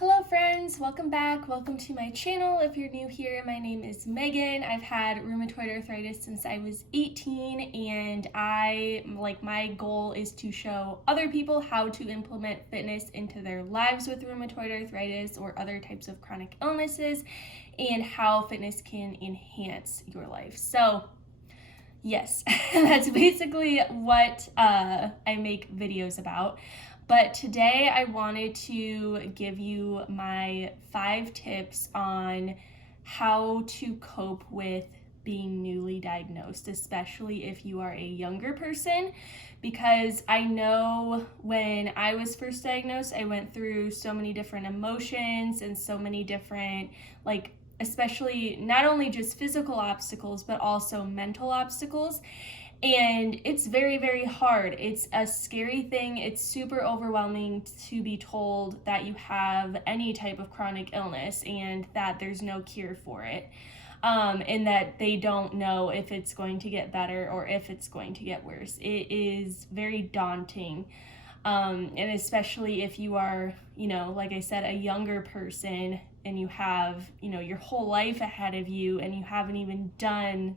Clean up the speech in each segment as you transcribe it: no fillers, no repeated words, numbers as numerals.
Hello friends, welcome back. Welcome to my channel. If you're new here, my name is Megan. I've had rheumatoid arthritis since I was 18 and my goal is to show other people how to implement fitness into their lives with rheumatoid arthritis or other types of chronic illnesses and how fitness can enhance your life. So yes, that's basically what I make videos about. But today I wanted to give you my 5 tips on how to cope with being newly diagnosed, especially if you are a younger person, because I know when I was first diagnosed, I went through so many different emotions and so many different, especially not only just physical obstacles, but also mental obstacles. And it's very, very hard. It's a scary thing. It's super overwhelming to be told that you have any type of chronic illness and that there's no cure for it. And that they don't know if it's going to get better or if it's going to get worse. It is very daunting. And especially if you are, like I said, a younger person and you have, your whole life ahead of you and you haven't even done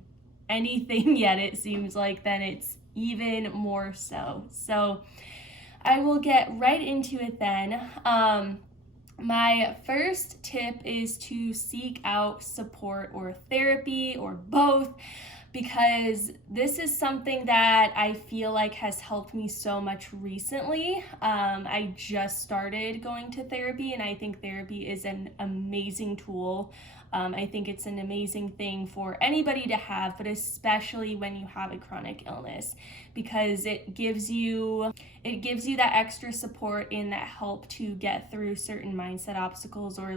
anything yet, it seems like, then it's even more so. So I will get right into it then. My first tip is to seek out support or therapy or both, because this is something that I feel like has helped me so much recently. I just started going to therapy, and I think therapy is an amazing tool. I think it's an amazing thing for anybody to have, but especially when you have a chronic illness, because it gives you that extra support and that help to get through certain mindset obstacles or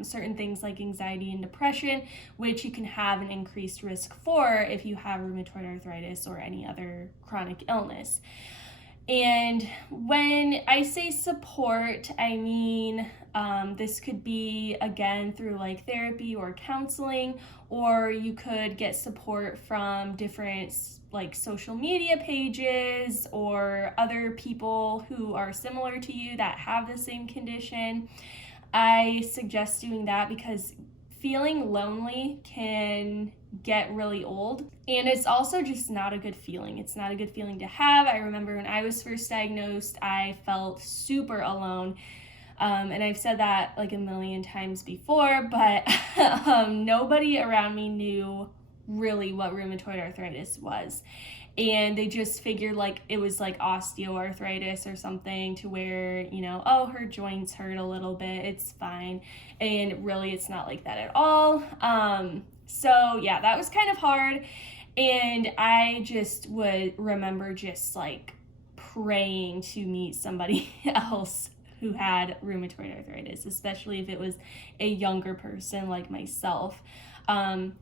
certain things like anxiety and depression, which you can have an increased risk for if you have rheumatoid arthritis or any other chronic illness. And when I say support, I mean this could be, again, through therapy or counseling, or you could get support from different social media pages or other people who are similar to you that have the same condition. I suggest doing that because feeling lonely can get really old, and it's also just not a good feeling. It's not a good feeling to have. I remember when I was first diagnosed, I felt super alone, and I've said that a million times before, but nobody around me knew really what rheumatoid arthritis was, and they just figured it was osteoarthritis or something, to where oh, her joints hurt a little bit, it's fine. And really it's not like that at all. So yeah, that was kind of hard, and I just would remember just praying to meet somebody else who had rheumatoid arthritis, especially if it was a younger person like myself.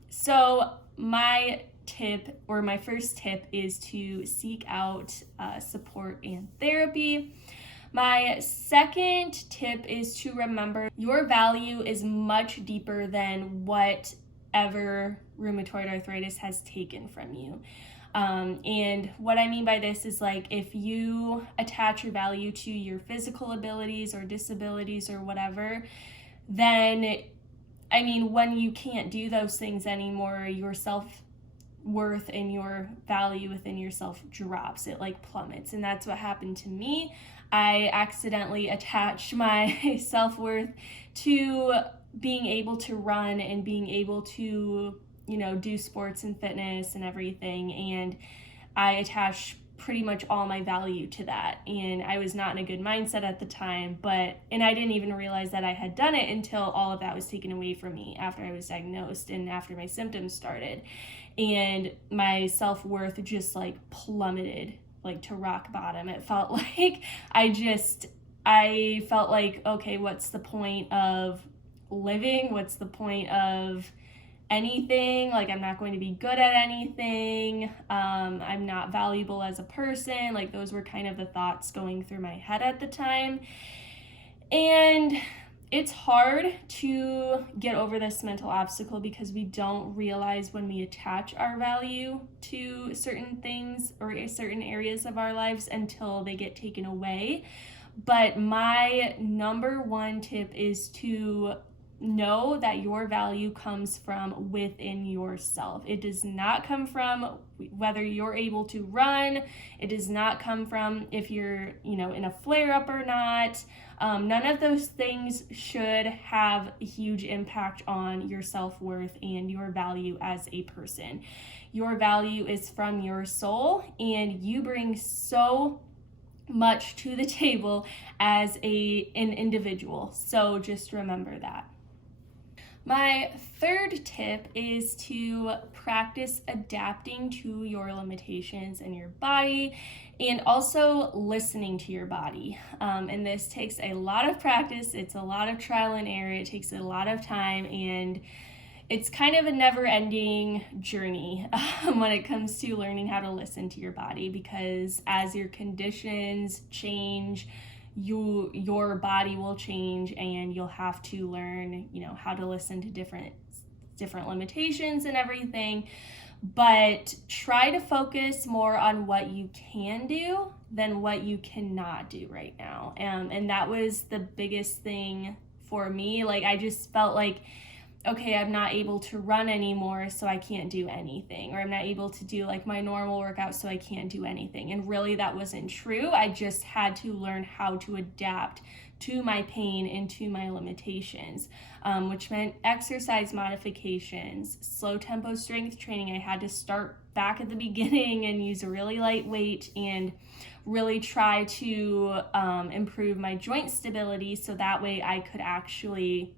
So my first tip is to seek out support and therapy. My second tip is to remember your value is much deeper than whatever rheumatoid arthritis has taken from you. And what I mean by this is if you attach your value to your physical abilities or disabilities or whatever, then when you can't do those things anymore, your self-worth and your value within yourself drops. It plummets. And that's what happened to me. I accidentally attached my self-worth to being able to run and being able to, do sports and fitness and everything. And I attached pretty much all my value to that. And I was not in a good mindset at the time, and I didn't even realize that I had done it until all of that was taken away from me after I was diagnosed and after my symptoms started. And my self-worth just plummeted to rock bottom. It felt like I felt okay, what's the point of living? What's the point of anything? I'm not going to be good at anything. I'm not valuable as a person. Those were kind of the thoughts going through my head at the time. And it's hard to get over this mental obstacle because we don't realize when we attach our value to certain things or certain areas of our lives until they get taken away. But my number one tip is to know that your value comes from within yourself. It does not come from whether you're able to run. It does not come from if you're, in a flare up or not. None of those things should have a huge impact on your self-worth and your value as a person. Your value is from your soul, and you bring so much to the table as an individual. So just remember that. My third tip is to practice adapting to your limitations in your body and also listening to your body. And this takes a lot of practice. It's a lot of trial and error. It takes a lot of time, and it's kind of a never-ending journey when it comes to learning how to listen to your body, because as your conditions change, your body will change, and you'll have to learn, how to listen to different limitations and everything. But try to focus more on what you can do than what you cannot do right now. And that was the biggest thing for me. Like, I just felt like, okay, I'm not able to run anymore, so I can't do anything. Or I'm not able to do like my normal workout, so I can't do anything. And really that wasn't true. I just had to learn how to adapt to my pain and to my limitations, which meant exercise modifications, slow tempo strength training. I had to start back at the beginning and use a really light weight and really try to improve my joint stability, so that way I could actually,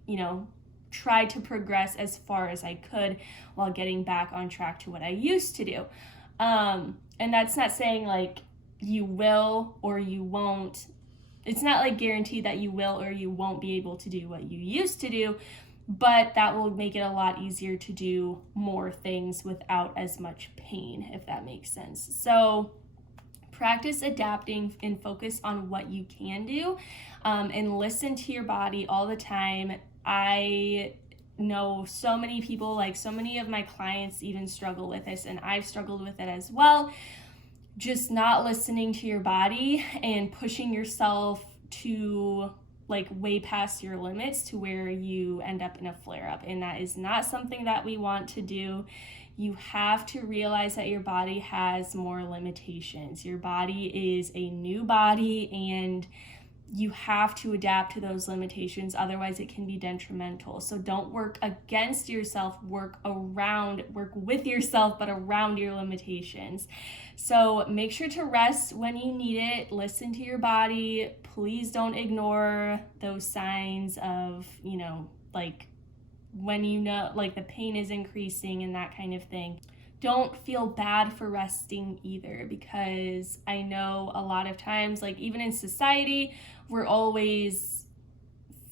try to progress as far as I could while getting back on track to what I used to do. And that's not saying like you will or you won't. It's not like guaranteed that you will or you won't be able to do what you used to do, but that will make it a lot easier to do more things without as much pain, if that makes sense. So practice adapting and focus on what you can do, and listen to your body all the time. I know so many people, like so many of my clients even struggle with this, and I've struggled with it as well. Just not listening to your body and pushing yourself to like way past your limits to where you end up in a flare up. And that is not something that we want to do. You have to realize that your body has more limitations. Your body is a new body, and you have to adapt to those limitations, otherwise it can be detrimental. So don't work against yourself, work with yourself, but around your limitations. So make sure to rest when you need it, listen to your body. Please don't ignore those signs of, like when like the pain is increasing and that kind of thing. Don't feel bad for resting either, because I know a lot of times, like even in society, we're always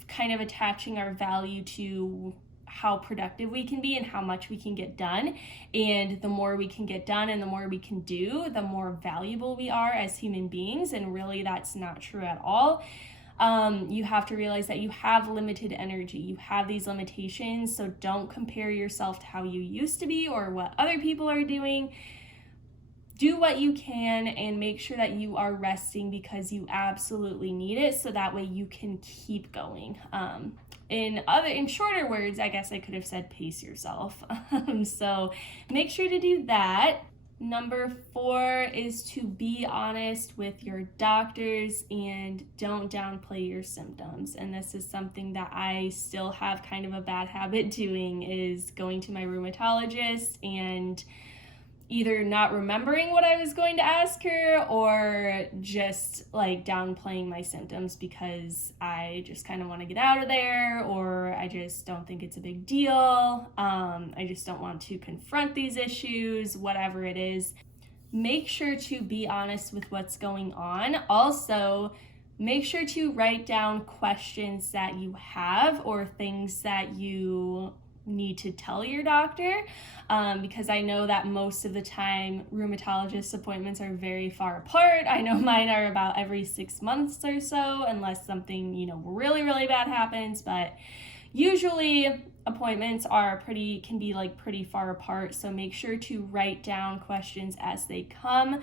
kind of attaching our value to how productive we can be and how much we can get done. And the more we can get done and the more we can do, the more valuable we are as human beings. And really that's not true at all. You have to realize that you have limited energy. You have these limitations, so don't compare yourself to how you used to be or what other people are doing. Do what you can and make sure that you are resting, because you absolutely need it, so that way you can keep going. In shorter words, I guess I could have said pace yourself. So make sure to do that. Number 4 is to be honest with your doctors and don't downplay your symptoms. And this is something that I still have kind of a bad habit doing, is going to my rheumatologist and either not remembering what I was going to ask her, or just like downplaying my symptoms because I just kind of want to get out of there, or I just don't think it's a big deal. I just don't want to confront these issues, whatever it is. Make sure to be honest with what's going on. Also, make sure to write down questions that you have or things that you need to tell your doctor, because I know that most of the time rheumatologist appointments are very far apart. I know mine are about every 6 months or so, unless something really, really bad happens, but usually appointments can be pretty far apart. So make sure to write down questions as they come.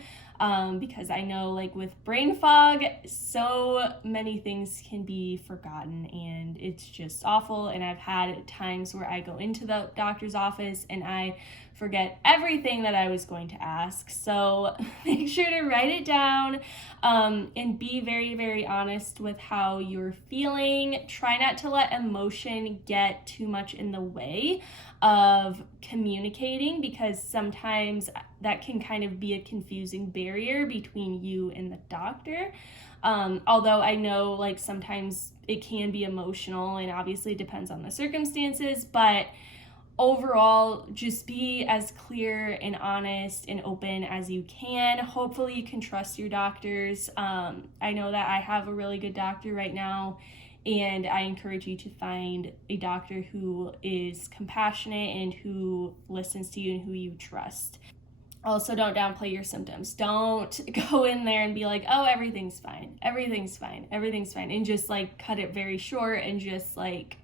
because I know like with brain fog, so many things can be forgotten and it's just awful. And I've had times where I go into the doctor's office and I forget everything that I was going to ask. So make sure to write it down, and be very, very honest with how you're feeling. Try not to let emotion get too much in the way of communicating, because sometimes that can kind of be a confusing barrier between you and the doctor. Although I know like sometimes it can be emotional and obviously it depends on the circumstances, but overall, just be as clear and honest and open as you can. Hopefully you can trust your doctors. I know that I have a really good doctor right now, and I encourage you to find a doctor who is compassionate and who listens to you and who you trust. Also, don't downplay your symptoms. Don't go in there and be like, oh, everything's fine, and just like cut it very short and just like,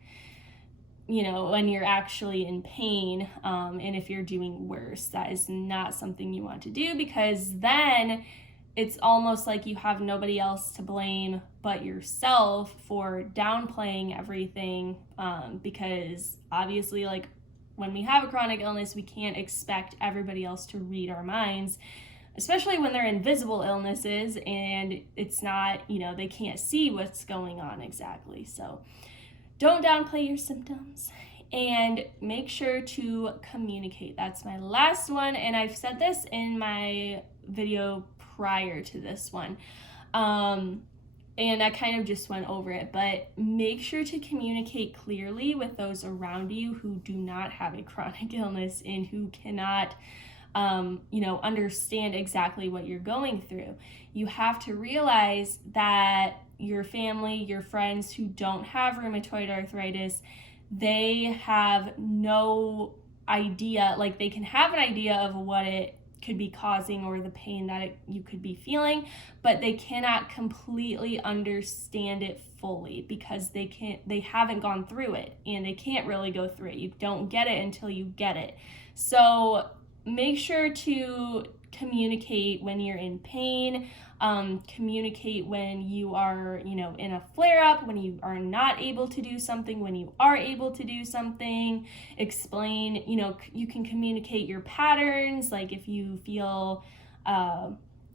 when you're actually in pain, and if you're doing worse, that is not something you want to do, because then it's almost like you have nobody else to blame but yourself for downplaying everything, because obviously like when we have a chronic illness, we can't expect everybody else to read our minds, especially when they're invisible illnesses and it's not, they can't see what's going on exactly. So don't downplay your symptoms and make sure to communicate. That's my last one, and I've said this in my video prior to this one, and I kind of just went over it, but make sure to communicate clearly with those around you who do not have a chronic illness and who cannot understand exactly what you're going through. You have to realize that your family, your friends who don't have rheumatoid arthritis, they have no idea, like they can have an idea of what it could be causing or the pain that you could be feeling, but they cannot completely understand it fully because they haven't gone through it, and they can't really go through it. You don't get it until you get it. So make sure to communicate when you're in pain, communicate when you are, in a flare-up, when you are not able to do something, when you are able to do something. Explain, you can communicate your patterns, like if you feel,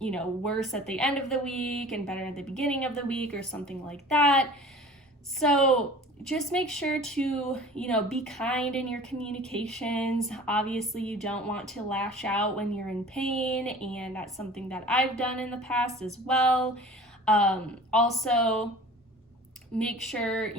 worse at the end of the week and better at the beginning of the week or something like that. So just make sure to, be kind in your communications. Obviously, you don't want to lash out when you're in pain, and that's something that I've done in the past as well. Also, make sure,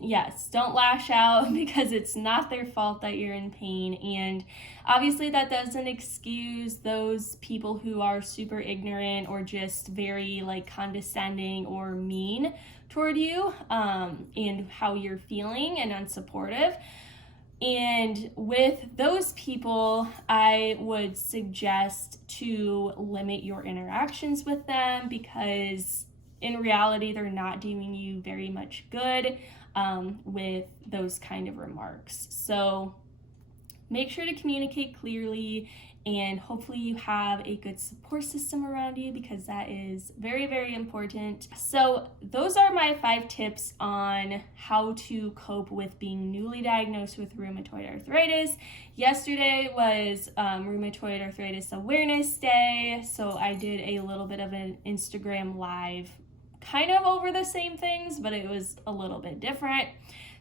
yes, don't lash out because it's not their fault that you're in pain. And obviously that doesn't excuse those people who are super ignorant or just very like condescending or mean toward you, and how you're feeling and unsupportive. And with those people, I would suggest to limit your interactions with them, because in reality, they're not doing you very much good with those kind of remarks. So make sure to communicate clearly, and hopefully you have a good support system around you, because that is very, very important. So those are my 5 tips on how to cope with being newly diagnosed with rheumatoid arthritis. Yesterday was Rheumatoid Arthritis Awareness Day, so I did a little bit of an Instagram live kind of over the same things, but it was a little bit different.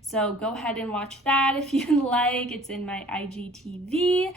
So go ahead and watch that if you'd like. It's in my IGTV.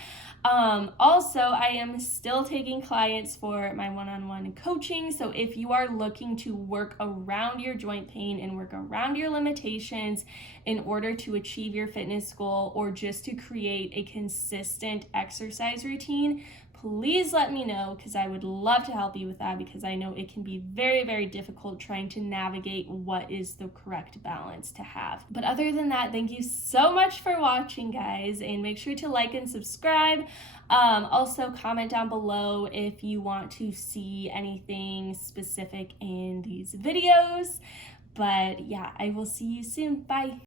Also, I am still taking clients for my one-on-one coaching. So if you are looking to work around your joint pain and work around your limitations in order to achieve your fitness goal, or just to create a consistent exercise routine, please let me know, because I would love to help you with that, because I know it can be very, very difficult trying to navigate what is the correct balance to have. But other than that, thank you so much for watching, guys, and make sure to like and subscribe. Also, comment down below if you want to see anything specific in these videos. But yeah, I will see you soon. Bye.